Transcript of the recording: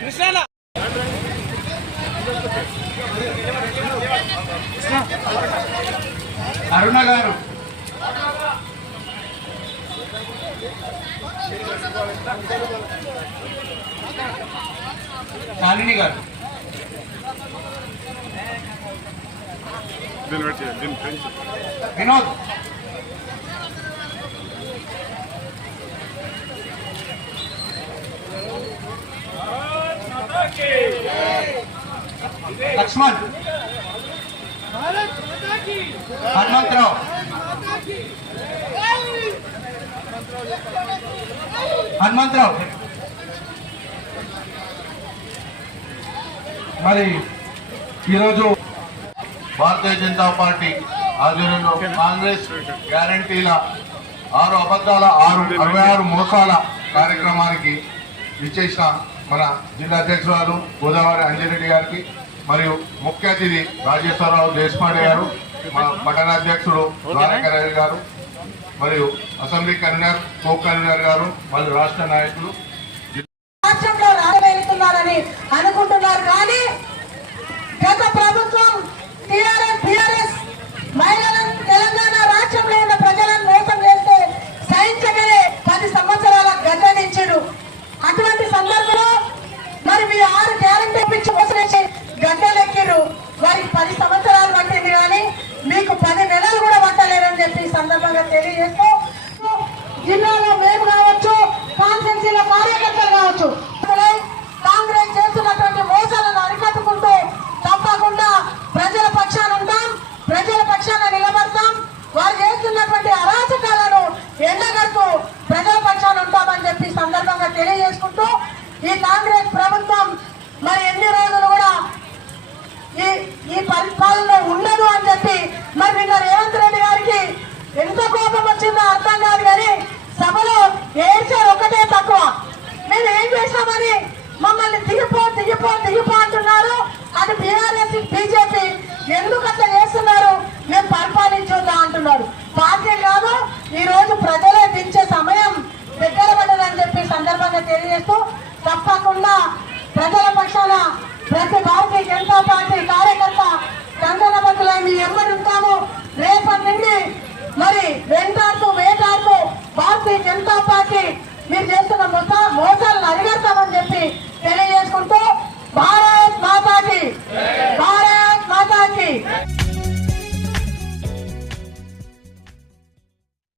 కృష్ణ అరుణ గారు. శాలిని గారు. వినోద్. లక్ష్మణ్. హనుమంతరావు. హనుమంతరావు. మరి ఈరోజు భారతీయ జనతా పార్టీ ఆధ్వర్యంలో కాంగ్రెస్ గ్యారంటీల ఆరు అబద్ధాల ఆరు అరవై ఆరు మోసాల కార్యక్రమానికి విచ్చేసిన మన జిల్లా అధ్యక్షురాలు గోదావరి అంజిరెడ్డి గారికి మరియు ముఖ్య అతిథి రాజేశ్వరరావు దేశపాండే గారు మా పట్టణ అధ్యక్షుడు ద్వారకారావు గారు మరియు అసెంబ్లీ కన్వీనర్ కో కన్వీనర్ గారు మరియు రాష్ట్ర నాయకులు. రాష్ట్రంలో రాగవేలుతున్నారని అనుకుంటున్నారు కానీ గత ప్రభుత్వం టిఆర్ఎస్ టిఆర్ఎస్ మహిళలను తెలంగాణ రాష్ట్రంలో ఉన్న ప్రజలను మోసం చేస్తే సహించగలే పది సంవత్సరాల గడ్డనిచ్చారు అటువంటి సందర్భంలో మరి మీ ఆరు గ్యారంటీ పిచ్చి మోసం వారికి పది సంవత్సరాలు ఈ ఈ పరిపాలన ఉండదు అని చెప్పి మరి నిన్న రేవంత్ రెడ్డి గారికి ఎంత కోపం వచ్చిందో అర్థం కాదు కానీ సభలో ఏడ్చారు ఒకటే తక్కువ. మేము ఏం చేశామని మమ్మల్ని దిగిపో దిగిపో దిగిపో అంటున్నారు. అది బీఆర్ఎస్ బీజేపీ. ఎందుకు అట్లా చేస్తున్నారు? మేము పరిపాలించొద్దా అంటున్నారు. పార్టీ కాదు ఈరోజు ప్రజలే దించే సమయం Ven, ven para